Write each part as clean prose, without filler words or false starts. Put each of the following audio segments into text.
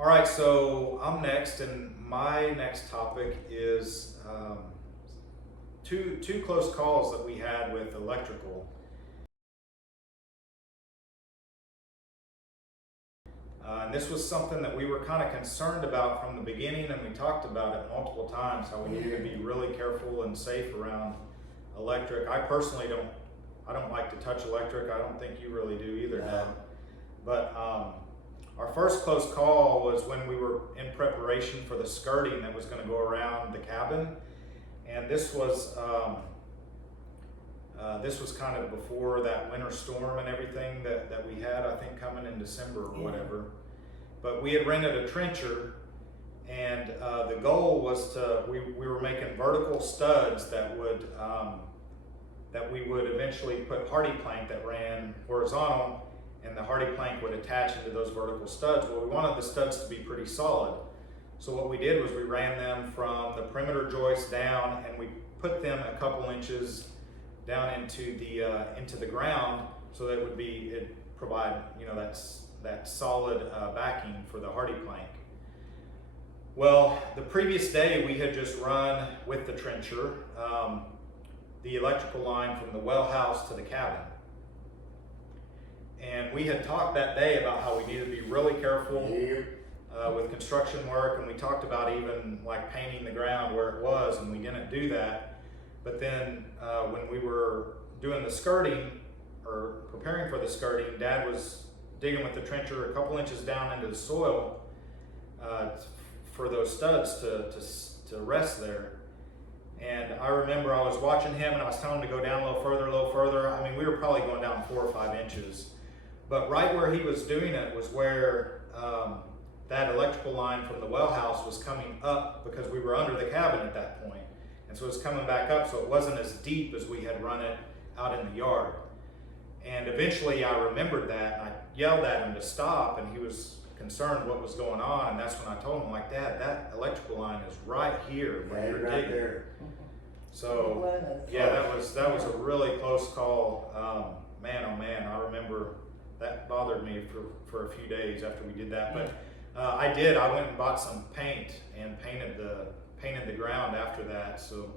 All right, so I'm next, and my next topic is two close calls that we had with electrical. And this was something that we were kind of concerned about from the beginning, and we talked about it multiple times, how we needed to be really careful and safe around electric. I personally I don't like to touch electric. I don't think you really do either, Dad. But our first close call was when we were in preparation for the skirting that was going to go around the cabin, and this was kind of before that winter storm and everything that we had, I think, coming in December or whatever. But we had rented a trencher, and the goal was we were making vertical studs that we would eventually put hardy plank that ran horizontal, and the hardy plank would attach into those vertical studs. Well, we wanted the studs to be pretty solid. So what we did was we ran them from the perimeter joist down, and we put them a couple inches down into the ground, so that it provide that solid backing for the hardy plank. Well, the previous day we had just run with the trencher the electrical line from the well house to the cabin. And we had talked that day about how we needed to be really careful with construction work, and we talked about even like painting the ground where it was, and we didn't do that. But then when we were doing the skirting, or preparing for the skirting, Dad was digging with the trencher a couple inches down into the soil for those studs to rest there. And I remember I was watching him, and I was telling him to go down a little further. I mean, we were probably going down 4 or 5 inches. But right where he was doing it was where that electrical line from the well house was coming up, because we were under the cabin at that point. And so it was coming back up, so it wasn't as deep as we had run it out in the yard. And eventually I remembered that, and I yelled at him to stop, and he was concerned what was going on. And that's when I told him, like, Dad, that electrical line is right here where you're right digging. there. So yeah, that was a really close call. Man, oh man, I remember that bothered me for a few days after we did that. But I went and bought some paint and painted the ground after that, so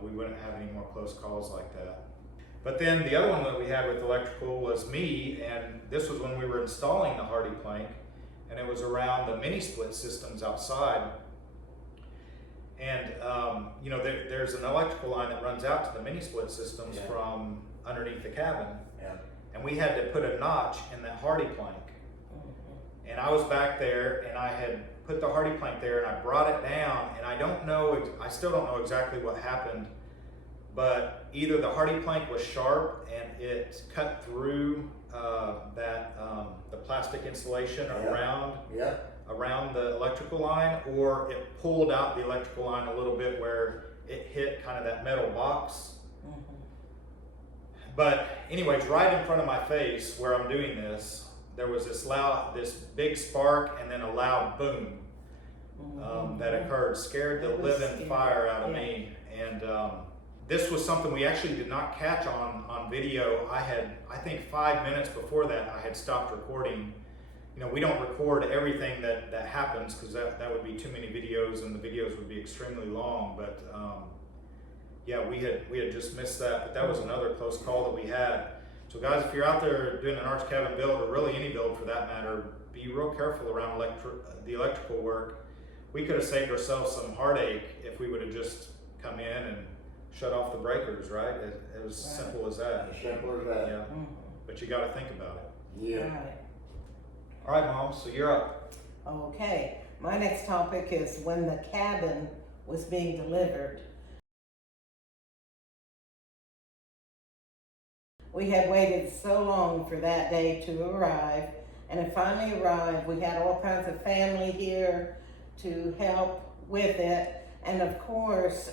we wouldn't have any more close calls like that. But then the other one that we had with electrical was me, and this was when we were installing the hardy plank, and it was around the mini split systems outside. And there's an electrical line that runs out to the mini split systems from underneath the cabin. And we had to put a notch in that hardy plank. And I was back there, and I had put the hardy plank there, and I brought it down, and I still don't know exactly what happened, but either the hardy plank was sharp and it cut through the plastic insulation around the electrical line, or it pulled out the electrical line a little bit where it hit kind of that metal box. But anyways, right in front of my face where I'm doing this, there was this big spark, and then a loud boom that occurred, scared the living fire out of me. And this was something we actually did not catch on video. I think 5 minutes before that, I had stopped recording. We don't record everything that happens, because that would be too many videos, and the videos would be extremely long. But we had just missed that. But that was another close call that we had. So guys, if you're out there doing an arch cabin build, or really any build for that matter, be real careful around the electrical work. We could have saved ourselves some heartache if we would have just come in and shut off the breakers, right? It was simple as that. As simple as that. Yeah. But you got to think about it. Yeah. Right. All right, Mom, so you're up. Okay, my next topic is when the cabin was being delivered. We had waited so long for that day to arrive, and it finally arrived. We had all kinds of family here to help with it, and of course,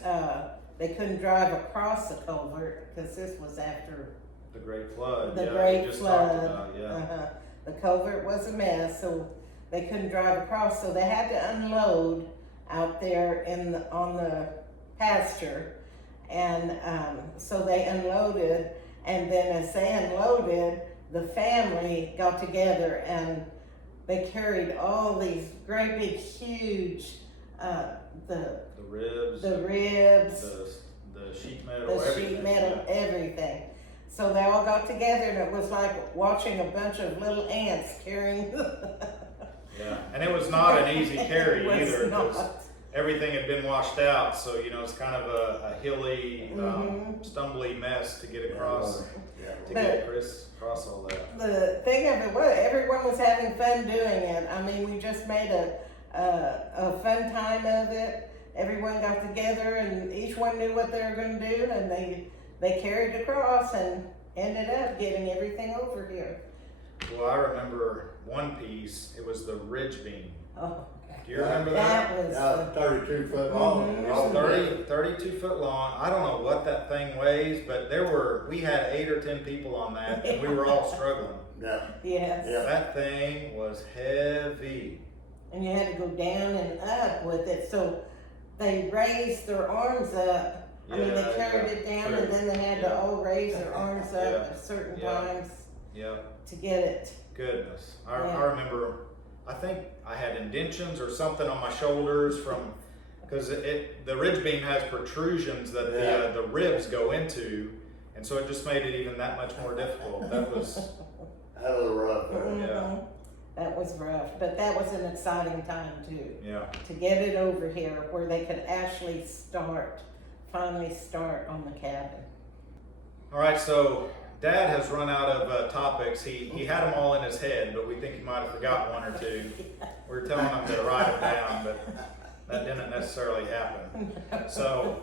they couldn't drive across the culvert, because this was after The Great Flood. the Yeah, Great we just Flood. talked about, The culvert was a mess, so they couldn't drive across, so they had to unload out there on the pasture. And so they unloaded, and then as they unloaded, the family got together and they carried all these great big huge, the ribs, ribs, the sheet metal, the everything. sheet metal, everything. So they all got together and it was like watching a bunch of little ants carrying. Yeah, and it was not an easy carry It was either, because not. everything had been washed out, so it's kind of a hilly, stumbly mess to get across, to get across all that. The thing of it was, everyone was having fun doing it. I mean, we just made a fun time of it. Everyone got together and each one knew what they were going to do, and they carried across and ended up getting everything over here. Well, I remember one piece, it was the ridge beam. Oh, Do you remember that? that was 32 foot long. Mhm. It was 32 foot long. I don't know what that thing weighs, but we had 8 or 10 people on that, and we were all struggling. Yeah. yes. Yeah. That thing was heavy. And you had to go down and up with it. So they raised their arms up. I mean, they carried it down and then they had to all raise their arms up at certain times Yeah. to get it. Goodness. I Yeah. remember, I think I had indentions or something on my shoulders because the ridge beam has protrusions that the ribs go into, and so it just made it even that much more difficult. That was rough. Yeah. That was rough, but that was an exciting time too. Yeah. To get it over here where they could actually finally start on the cabin. All right, so Dad has run out of topics. He had them all in his head, but we think he might have forgotten one or two. We were telling him to write them down, but that didn't necessarily happen. So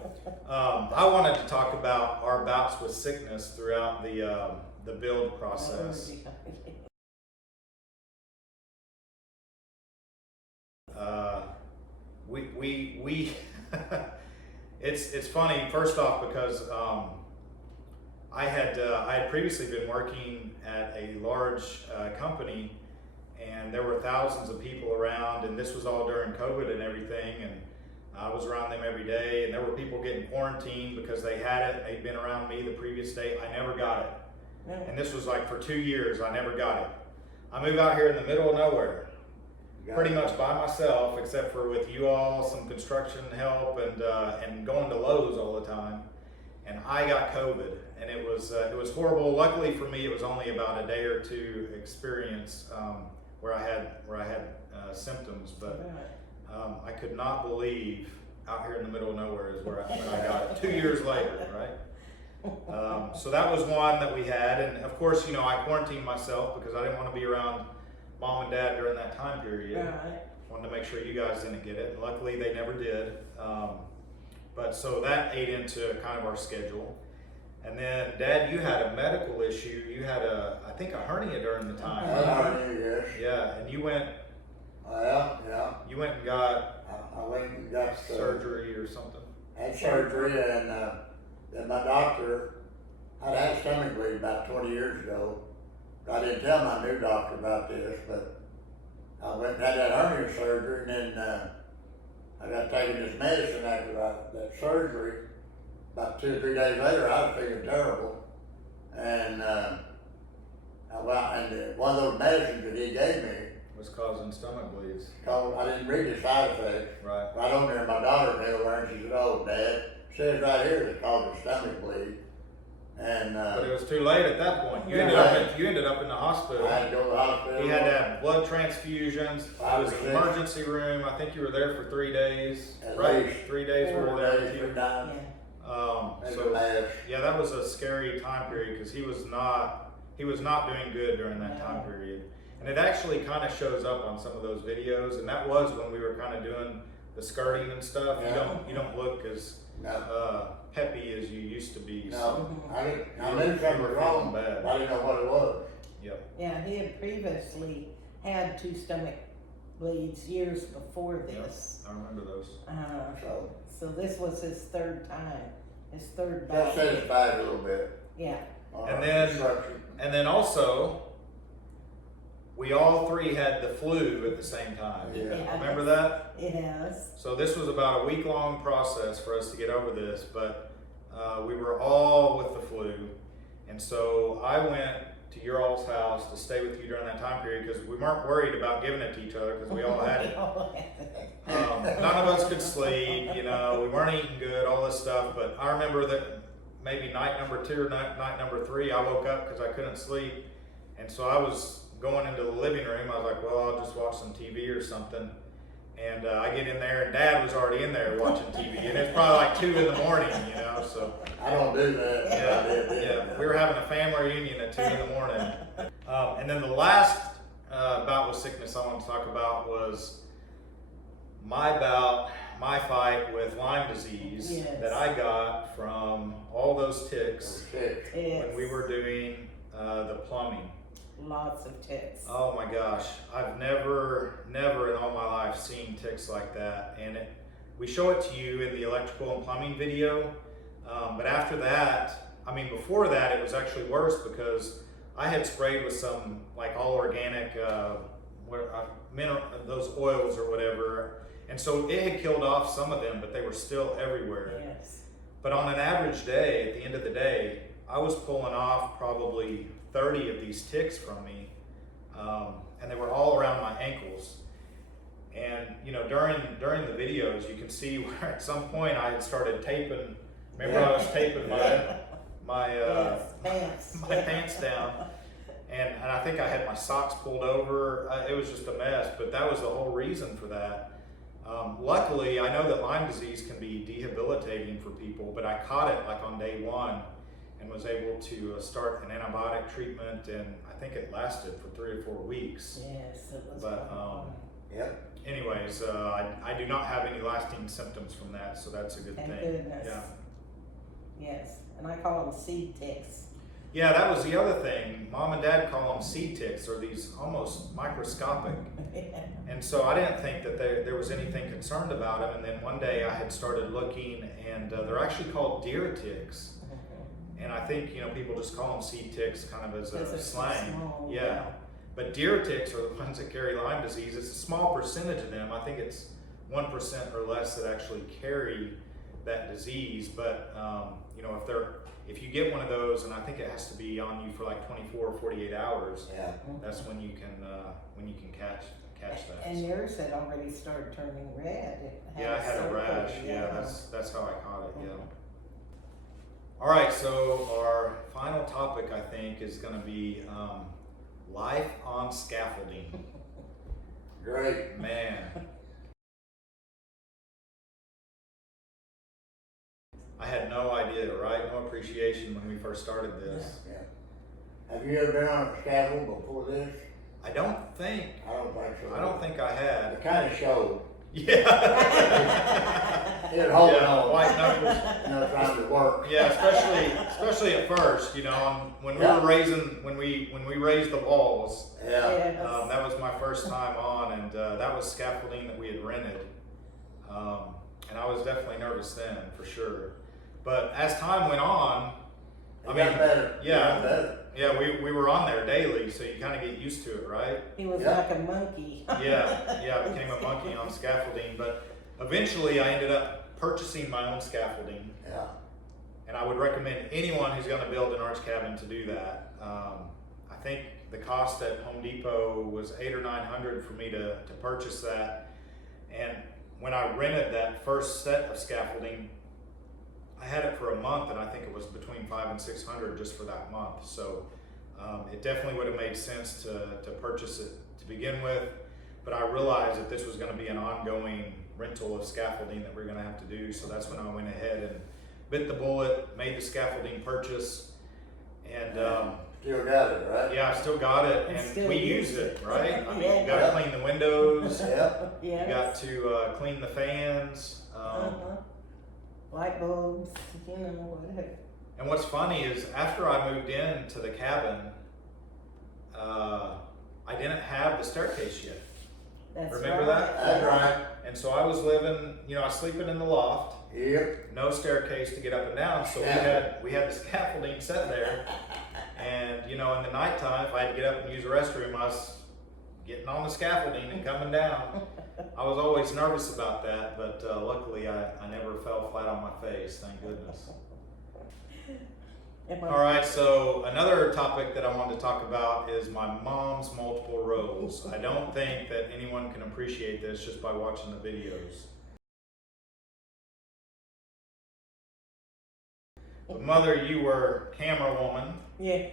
I wanted to talk about our bouts with sickness throughout the build process. We it's funny, first off, because I had previously been working at a large company, and there were thousands of people around, and this was all during COVID and everything, and I was around them every day, and there were people getting quarantined because they had it. They'd been around me the previous day. I never got it. And this was like for 2 years, I never got it. I moved out here in the middle of nowhere, pretty much by myself, except for with you all, some construction help, and going to Lowe's all the time. And I got COVID, and it was horrible. Luckily for me, it was only about a day or two experience where I had symptoms, but I could not believe out here in the middle of nowhere is when I got it 2 years later, right? So that was one that we had, and of course, I quarantined myself because I didn't want to be around Mom and Dad during that time period. Right. Wanted to make sure you guys didn't get it. Luckily, they never did. But so that ate into kind of our schedule. And then, Dad, you had a medical issue. You had I think a hernia during the time. Yes. Yeah, and you went. Yeah. You went and got I went and got surgery or something. Had surgery, and then my doctor, I'd had stomach bleed about 20 years ago. I didn't tell my new doctor about this, but I went and had that hernia surgery, and then I got taking this medicine after that surgery. About 2 or 3 days later, I was feeling terrible, and one of those medicines that he gave me Was causing stomach bleeds. I didn't read the side effects. Right. Right on there, my daughter came over and she said, "Oh, Dad, it says right here it's called a stomach bleed." And But it was too late at that point. You ended up in the hospital. I had to go to the hospital. He had to have blood transfusions. It 5 or was an 6. emergency room. I think you were there for 3 days. At Right? least 3 days we were 4 there days, with you. 3 times. So yeah, that was a scary time period because he was not doing good during that time period. And it actually kind of shows up on some of those videos, and that was when we were kind of doing the skirting and stuff. Yeah. You don't look as peppy as you used to be. No, I You knew something were was wrong, feeling bad. but I didn't know what it was. Yep. Yeah, he had previously had 2 stomach bleeds years before this. I remember those. So this was his 3rd time, his 3rd That bout. satisfied a little bit. Yeah. And then- Structure. And then also, we all 3 had the flu at the same time. Yeah. Remember that? Yes. So this was about a week-long process for us to get over this, but we were all with the flu. And so I went to your all's house to stay with you during that time period because we weren't worried about giving it to each other because we all had it. None of us could sleep, you know, we weren't eating good, all this stuff. But I remember that maybe night number 2 or night number 3, I woke up because I couldn't sleep. And so I was going into the living room. I was like, well, I'll just watch some TV or something. And I get in there, and Dad was already in there watching TV. And it's probably like 2 in the morning, you know, so. I don't do that. Yeah, we were having a family reunion at 2 in the morning. And then the last bout with sickness I want to talk about was my fight with Lyme disease that I got from all those ticks when we were doing the plumbing. Lots of ticks. Oh my gosh, I've never in all my life seen ticks like that. And we show it to you in the electrical and plumbing video. But after that, I mean, before that, it was actually worse because I had sprayed with some like all organic, those oils or whatever. And so it had killed off some of them, but they were still everywhere. Yes. But on an average day, at the end of the day, I was pulling off probably 30 of these ticks from me. And they were all around my ankles. And you know, during the videos, you can see where at some point I had started taping. Remember, I was taping my pants down, and I think I had my socks pulled over. It was just a mess. But that was the whole reason for that. Luckily, I know that Lyme disease can be debilitating for people, but I caught it like on day 1 and was able to start an antibiotic treatment, and I think it lasted for 3 or 4 weeks. Yes, it was. But anyways, I do not have any lasting symptoms from that, so that's a good Thank thing. goodness. Yeah. Yes, and I call them seed ticks. Yeah, that was the other thing. Mom and Dad call them seed ticks, or these almost microscopic. And so I didn't think that there was anything concerned about them. And then one day I had started looking, and they're actually called deer ticks. And I think, you know, people just call them seed ticks kind of as a slang. Small, yeah. But deer ticks are the ones that carry Lyme disease. It's a small percentage of them. I think it's 1% or less that actually carry that disease. But you know, if you get one of those, and I think it has to be on you for like 24 or 48 hours, that's when you can catch that. And yours had already started turning red. Yeah, I had a rash. Yeah, that's how I caught it. Yeah. All right, so our final topic, I think, is going to be life on scaffolding. Great. Man. I had no idea, right? No appreciation when we first started this. Yeah. Have you ever been on a scaffold before this? I don't think. I don't think so. I don't think I had. It kind of showed. Yeah. It holding on. White knuckles. No trying to work. Yeah, especially at first, you know, when we were when we raised the walls. Yeah. That was my first time on, and that was scaffolding that we had rented. And I was definitely nervous then, for sure. But as time went on, It got better. Yeah, we were on there daily, so you kind of get used to it, right? He was like a monkey. I became a monkey on scaffolding. But eventually I ended up purchasing my own scaffolding. Yeah. And I would recommend anyone who's going to build an arch cabin to do that. I think the cost at Home Depot was $800 or $900 for me to purchase that. And when I rented that first set of scaffolding, I had it for a month, and I think it was between $500 and $600 just for that month. So it definitely would have made sense to purchase it to begin with. But I realized that this was going to be an ongoing rental of scaffolding that we're going to have to do. So that's when I went ahead and bit the bullet, made the scaffolding purchase, and still got it, right? yeah, I still got it, and we use it, right? I mean, you got to clean the windows, you got to clean the fans. Light bulbs, you know, whatever. And what's funny is after I moved into the cabin, I didn't have the staircase yet. That's Remember right. that? That's right. And so I was living, you know, I was sleeping in the loft. Yep. No staircase to get up and down, so we had the scaffolding set there. And you know, in the nighttime, if I had to get up and use the restroom, I was getting on the scaffolding and coming down. I was always nervous about that, but luckily I never fell flat on my face, thank goodness. All right, so another topic that I wanted to talk about is my mom's multiple roles. I don't think that anyone can appreciate this just by watching the videos. But Mother, you were camera woman. Yes.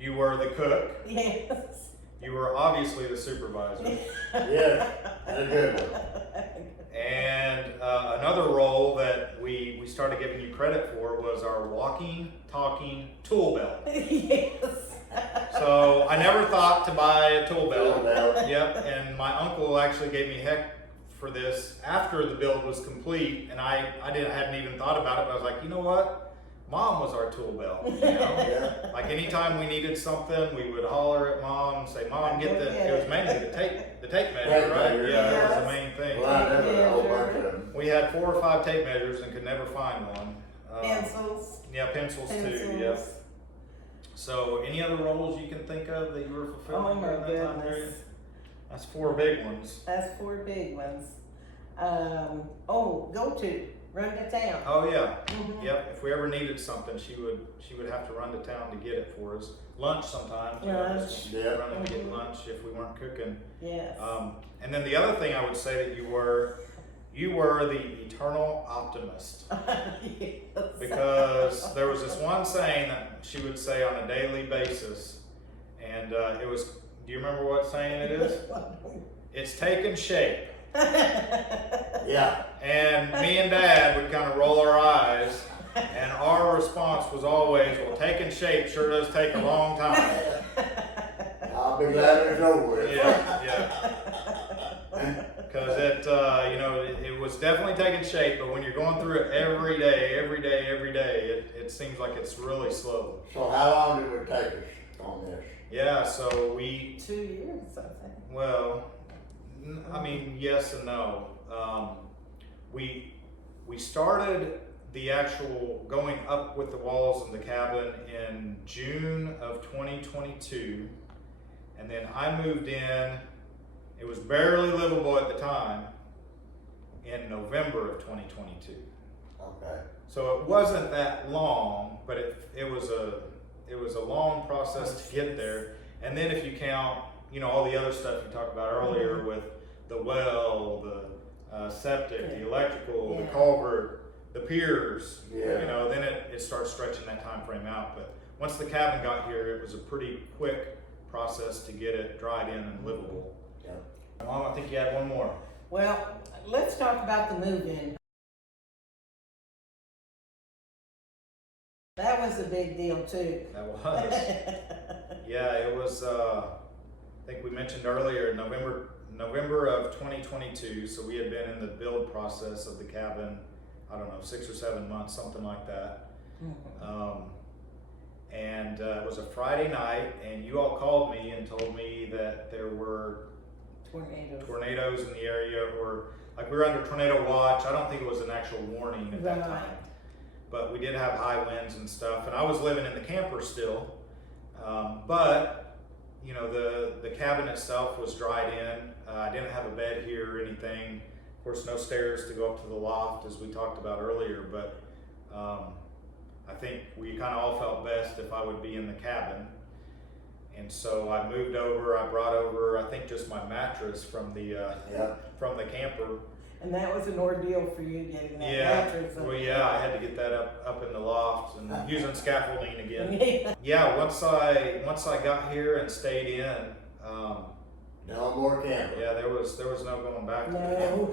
You were the cook. Yes. You were obviously the supervisor. Yeah, that's a good one. And another role that we started giving you credit for was our walking, talking tool belt. Yes. So I never thought to buy a tool belt. Tool belt. Yep, and my uncle actually gave me heck for this after the build was complete, and I hadn't even thought about it, but I was like, you know what? Mom was our tool belt, you know? Yeah. Like anytime we needed something, we would holler at Mom and say, Mom, get the, it was mainly the tape measure, right? measure, Yeah, that was yes. the main thing. Well, I never a whole bunch of them. We had 4 or 5 tape measures and could never find one. Pencils. Yeah, pencils too, yeah. So any other roles you can think of that you were fulfilling Oh my during that time period? goodness. That's 4 big ones. That's 4 big ones. Go to, run to town. Oh yeah, Mhm. yep. If we ever needed something, she would have to run to town to get it for us. Lunch sometimes. You know, Lunch. just Yeah. running to get Mhm. lunch if we weren't cooking. Yes. And then the other thing I would say that you were the eternal optimist. Yes. Because there was this one saying that she would say on a daily basis, and it was, do you remember what saying it is? It's taken shape. Yeah. And me and Dad would kind of roll our eyes, and our response was always, well, taking shape sure does take a long time. I'll be glad it's over with. Yeah. Because it was definitely taking shape, but when you're going through it every day, it seems like it's really slow. So how long did it take us on this? Yeah, so we, 2 years, I think. well, I mean, yes and no. We started the actual going up with the walls of the cabin in June of 2022, and then I moved in. It was barely livable at the time in November of 2022. Okay. So it wasn't that long, but it was a long process to get there. And then if you count, all the other stuff you talked about earlier with the well, the septic, the electrical, the culvert, the piers, Yeah. then it starts stretching that time frame out. But once the cabin got here, it was a pretty quick process to get it dried in and livable. Yeah. Mom, I think you had one more. Well, let's talk about the move-in. That was a big deal too. That was. Yeah, it was, I think we mentioned earlier, November of 2022, so we had been in the build process of the cabin, I don't know, 6 or 7 months, something like that. And it was a Friday night, and you all called me and told me that there were tornadoes in the area, or like we were under tornado watch. I don't think it was an actual warning at that time, but we did have high winds and stuff, and I was living in the camper still. But the cabin itself was dried in. I didn't have a bed here or anything. Of course, no stairs to go up to the loft as we talked about earlier, but I think we kind of all felt best if I would be in the cabin. And so I moved over, I brought over, I think just my mattress from the camper. And that was an ordeal for you getting that mattress up. Well, yeah, I had to get that up in the loft and using scaffolding again. Yeah, once I got here and stayed in, No more camera. yeah, there was no going back. No.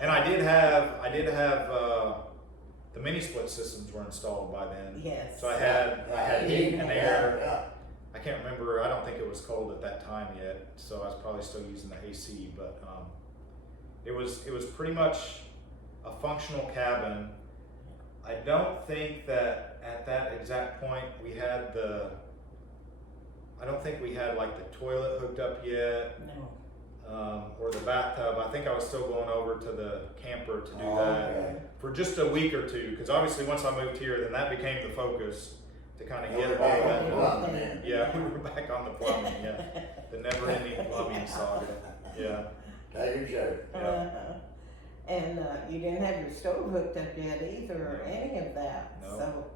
And I did have the mini split systems were installed by then. Yes. So I had heat and air. Yeah. I can't remember. I don't think it was cold at that time yet, so I was probably still using the AC. But it was pretty much a functional cabin. I don't think that at that exact point we had I don't think we had like the toilet hooked up yet. No. Or the bathtub. I think I was still going over to the camper to do Okay. that for just a week or two, because obviously once I moved here, then that became the focus to kind of get all Back on that the done. plumbing then. Yeah, we were back on the plumbing. Yeah, the never-ending plumbing saga. Yeah, Take a shot. And you didn't have your stove hooked up yet either, or any of that. No. So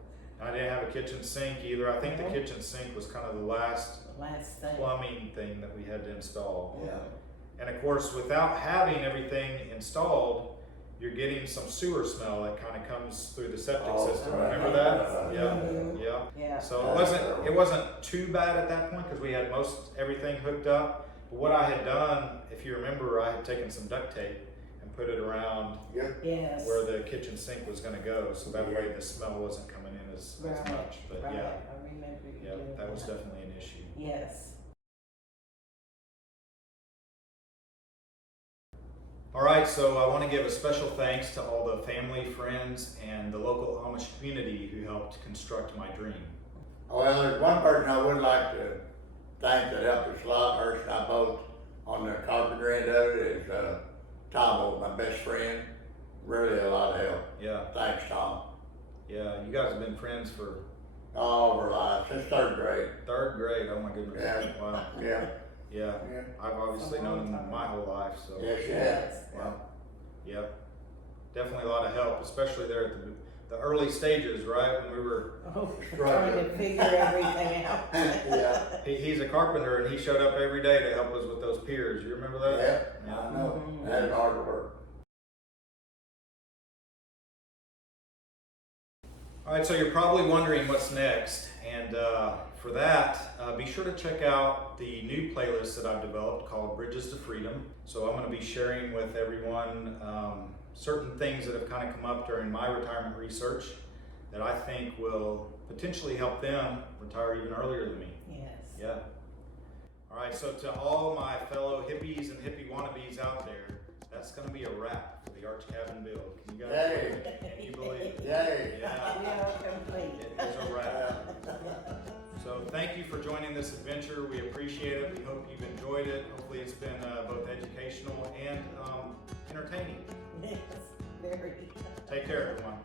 I didn't have a kitchen sink either. I think the No. kitchen sink was kind of the last Last thing. plumbing thing that we had to install. Yeah. And of course, without having everything installed, you're getting some sewer smell that kind of comes through the septic Oh, system. right. Remember that? Yeah, Mhm. yeah. Yeah. So it wasn't too bad at that point because we had everything hooked up. But what I had done, if you remember, I had taken some duct tape and put it around Yes. where the kitchen sink was going to go, so that way the smell wasn't coming in as Right, much. But right. yeah, I remember you yeah, doing that was definitely an issue. Yes. All right, so I want to give a special thanks to all the family, friends, and the local Amish community who helped construct my dream. Well, there's one person I would like to thank that helped us a lot, Hurst and I both, on the carpenter end of it, is Tom, my best friend. Really a lot of help. Yeah, Thanks, Tom. yeah, you guys have been friends for All of our lives, since third grade. 3rd grade. Oh my goodness. Yeah. Wow. Yeah, Yeah, yeah. I've obviously known him my whole life, so. Yes, yeah. Yes. Wow. Yep. Definitely a lot of help, especially there at the early stages, right? When we were, Oh, trying to figure everything out. Yeah. he's a carpenter and he showed up every day to help us with those piers. You remember that? Yeah, I know. Mhm. That is hard work. All right, so you're probably wondering what's next, and for that, be sure to check out the new playlist that I've developed called Bridges to Freedom. So I'm going to be sharing with everyone certain things that have kind of come up during my retirement research that I think will potentially help them retire even earlier than me. Yes. Yeah. All right, so to all my fellow hippies and hippie wannabes out there, that's going to be a wrap for the Arch Cabin build. Can you guys Yay. believe it? Can you believe it? Yay. Yeah. We are complete. It is a wrap. So thank you for joining this adventure. We appreciate it. We hope you've enjoyed it. Hopefully it's been both educational and entertaining. Yes, very. Take care, everyone.